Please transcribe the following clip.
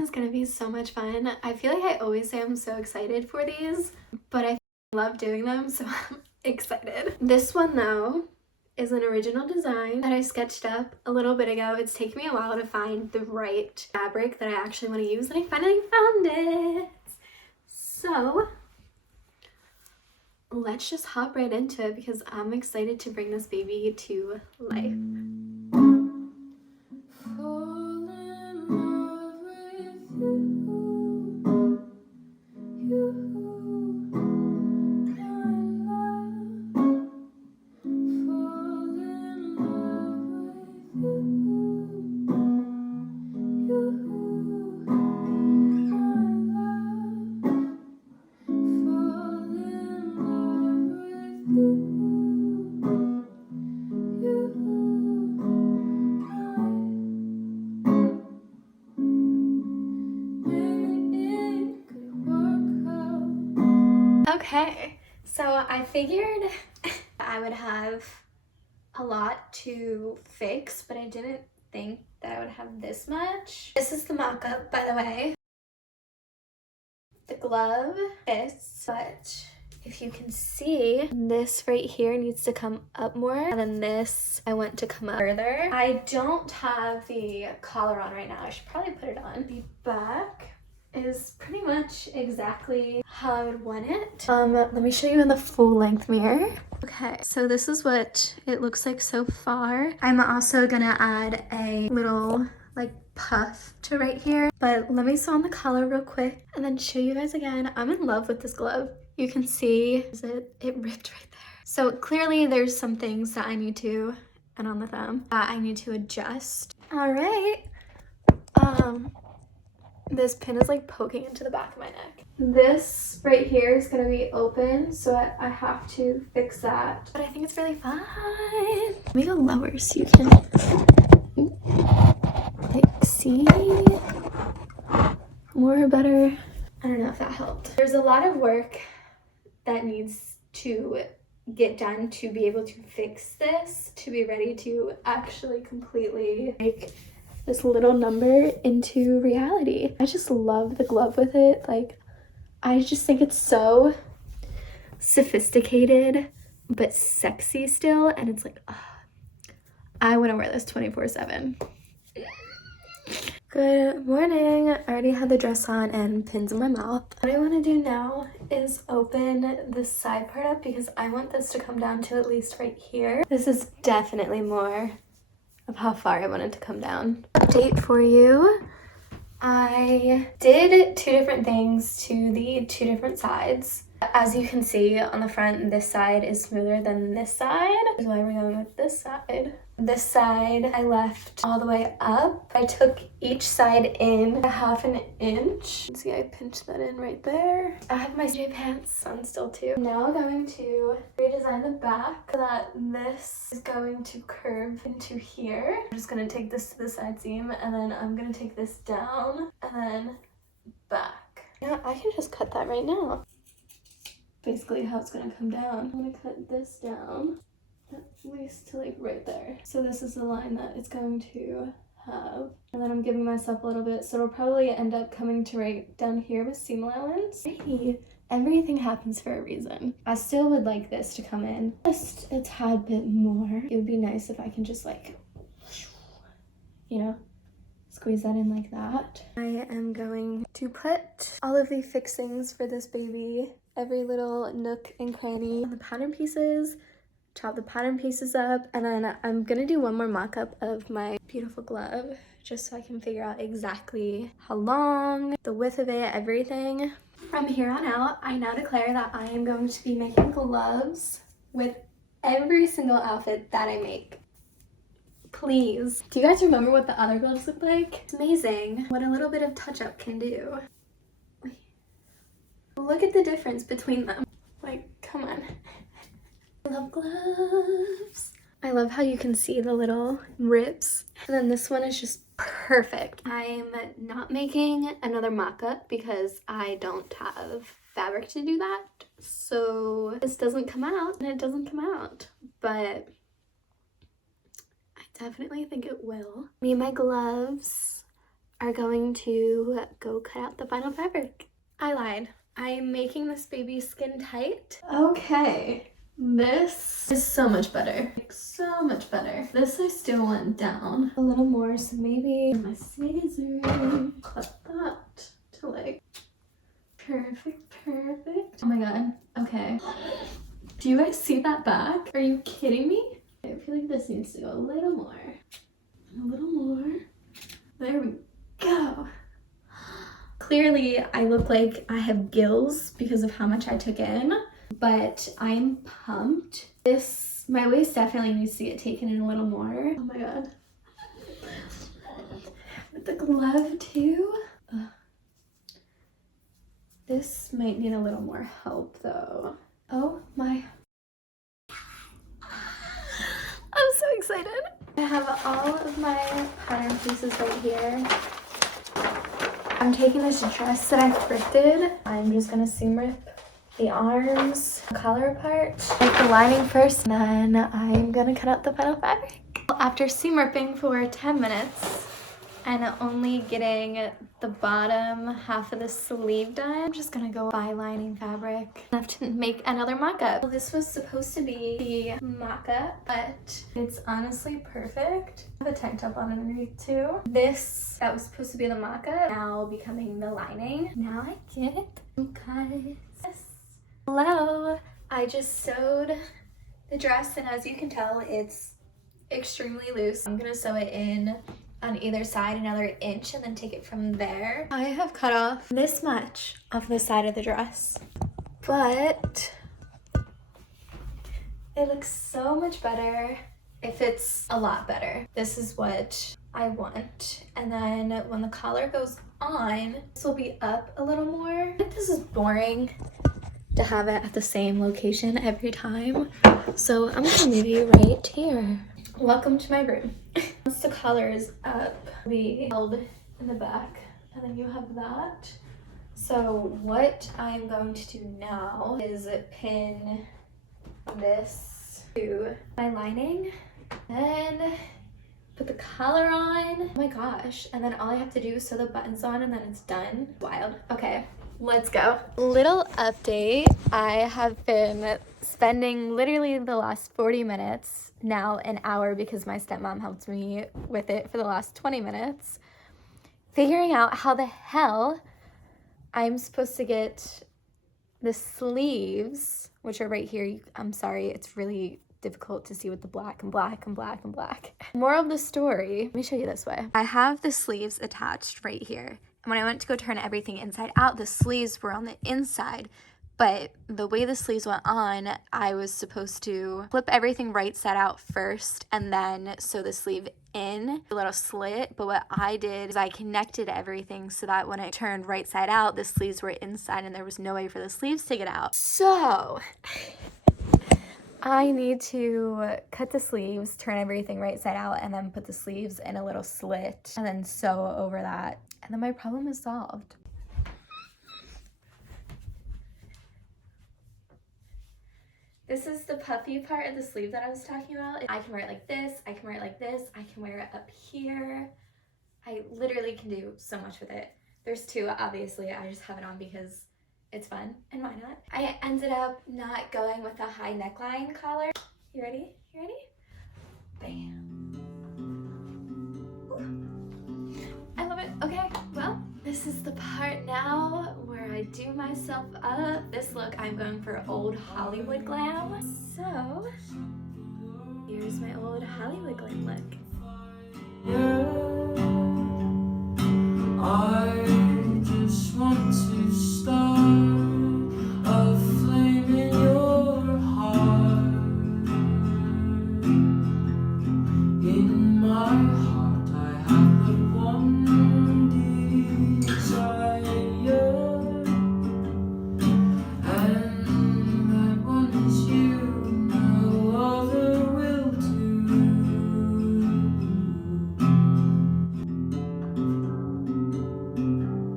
one is gonna be so much fun. I feel like I always say I'm so excited for these, but I love doing them, so I'm excited. This one though is an original design that I sketched up a little bit ago. It's taken me a while to find the right fabric that I actually want to use, and I finally found it. So let's just hop right into it because I'm excited to bring this baby to life. Okay, so I figured I would have a lot to fix, but I didn't think that I would have this much. This is the mock-up, by the way. The glove fits, but if you can see, this right here needs to come up more, and then this I want to come up further. I don't have the collar on right now. I should probably put it on. The back is pretty much exactly how I would want it. Let me show you in the full length mirror. Okay, so this is what it looks like so far. I'm also gonna add a little like puff to right here, but let me sew on the collar real quick and then show you guys again. I'm in love with this glove. You can see it ripped right there. So clearly there's some things that I need to, and on the thumb, I need to adjust. All right. This pin is like poking into the back of my neck. This right here is gonna be open, so I have to fix that. But I think it's really fun. Let me go lower so you can like see more or better. I don't know if that helped. There's a lot of work that needs to get done to be able to fix this, to be ready to actually completely make this little number into reality. I just love the glove with it. Like, I just think it's so sophisticated but sexy still, and it's like, oh, I want to wear this 24/7. Good morning. I already had the dress on and pins in my mouth. What I want to do now is open this side part up because I want this to come down to at least right here. This is definitely more of how far I want it to come down. Update for you. I did two different things to the two different sides. As you can see on the front, this side is smoother than this side. That's why we're going with this side. This side I left all the way up. I took each side in 1/2 inch. See, I pinched that in right there. I have my CJ pants on still too. Now I'm going to redesign the back so that this is going to curve into here. I'm just gonna take this to the side seam, and then I'm gonna take this down and then back. Yeah, I can just cut that right now. Basically how it's gonna come down. I'm gonna cut this down at least to like right there. So this is the line that it's going to have. And then I'm giving myself a little bit, so it'll probably end up coming to right down here with seam allowance. Hey, everything happens for a reason. I still would like this to come in just a tad bit more. It would be nice if I can just like, you know, squeeze that in like that. I am going to put all of the fixings for this baby, every little nook and cranny on the pattern pieces, chop the pattern pieces up, and then I'm gonna do one more mock-up of my beautiful glove just so I can figure out exactly how long, the width of it, everything. From here on out, I now declare that I am going to be making gloves with every single outfit that I make. Please. Do you guys remember what the other gloves look like? It's amazing what a little bit of touch-up can do. Look at the difference between them. Like, come on. I love gloves. I love how you can see the little rips. And then this one is just perfect. I'm not making another mock-up because I don't have fabric to do that. So this doesn't come out, and it doesn't come out. But I definitely think it will. Me and my gloves are going to go cut out the vinyl fabric. I lied. I am making this baby skin tight. Okay, this is so much better. Like, so much better. This I still want down a little more, so maybe my scissors, clip that to like, perfect. Oh my god, okay. Do you guys see that back? Are you kidding me? I feel like this needs to go a little more. A little more. There we go. Clearly, I look like I have gills because of how much I took in, but I'm pumped. My waist definitely needs to get taken in a little more. Oh my god. With the glove too. Ugh. This might need a little more help though. Oh my. I'm so excited. I have all of my pattern pieces right here. I'm taking this dress that I thrifted. I'm just gonna seam rip the arms, collar apart, make the lining first, and then I'm gonna cut out the vinyl fabric. After seam ripping for 10 minutes and only getting the bottom half of the sleeve done, I'm just gonna go buy lining fabric. I have to make another mock-up. Well, this was supposed to be the mock-up, but it's honestly perfect. I have a tank top on underneath too. That was supposed to be the mock-up, now becoming the lining. Now I get it, you guys. Yes. Hello. I just sewed the dress, and as you can tell, it's extremely loose. I'm gonna sew it in on either side another inch and then take it from there. I have cut off this much off the side of the dress, but it looks so much better if it's a lot better. This is what I want. And then when the collar goes on, this will be up a little more. I think this is boring to have it at the same location every time, so I'm gonna move you right here. Welcome to my room. Once the collar is up, we held in the back, and then you have that. So what I'm going to do now is pin this to my lining, then put the collar on. Oh my gosh. And then all I have to do is sew the buttons on, and then it's done. Wild. Okay, let's go. Little update. I have been spending literally the last 40 minutes, now an hour because my stepmom helped me with it for the last 20 minutes, figuring out how the hell I'm supposed to get the sleeves, which are right here. I'm sorry, it's really difficult to see with the black and black and black and black. Moral of the story, let me show you this way. I have the sleeves attached right here. And when I went to go turn everything inside out, the sleeves were on the inside. But the way the sleeves went on, I was supposed to flip everything right side out first and then sew the sleeve in a little slit. But what I did is I connected everything so that when I turned right side out, the sleeves were inside and there was no way for the sleeves to get out. So I need to cut the sleeves, turn everything right side out, and then put the sleeves in a little slit and then sew over that. And then my problem is solved. This is the puffy part of the sleeve that I was talking about. I can wear it like this, I can wear it like this, I can wear it up here. I literally can do so much with it. There's two, obviously. I just have it on because it's fun, and why not? I ended up not going with a high neckline collar. You ready? You ready? Bam. Ooh. I love it. Okay, well, this is the part now where I do myself up. This look, I'm going for old Hollywood glam. So, here's my old Hollywood glam look.